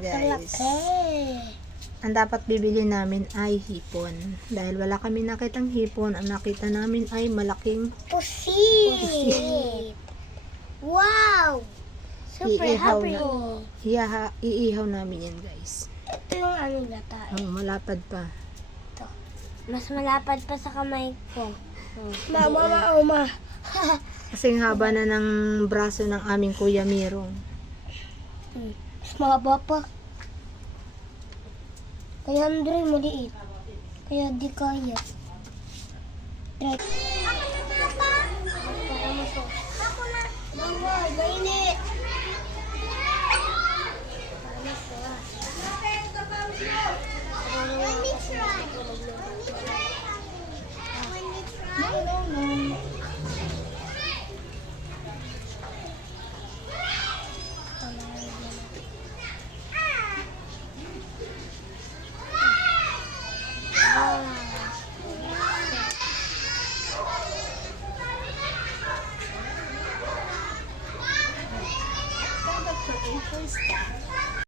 guys. Laki. Ang dapat bibili namin ay hipon. Dahil wala kami nakitang hipon, ang nakita namin ay malaking Pusit. Wow! Super Iihaw happy. na. Iihaw namin yan guys. Ito yung ano lata. Malapad pa. Mas malapad pa sa kamay ko. Mama. Kasing haba na ng braso ng aming Kuya Mirong. Mas mahaba pa. Kaya Andre, maliit. Kaya di kaya. Try. Ako na, Papa. Ako na. Bawal, mainit.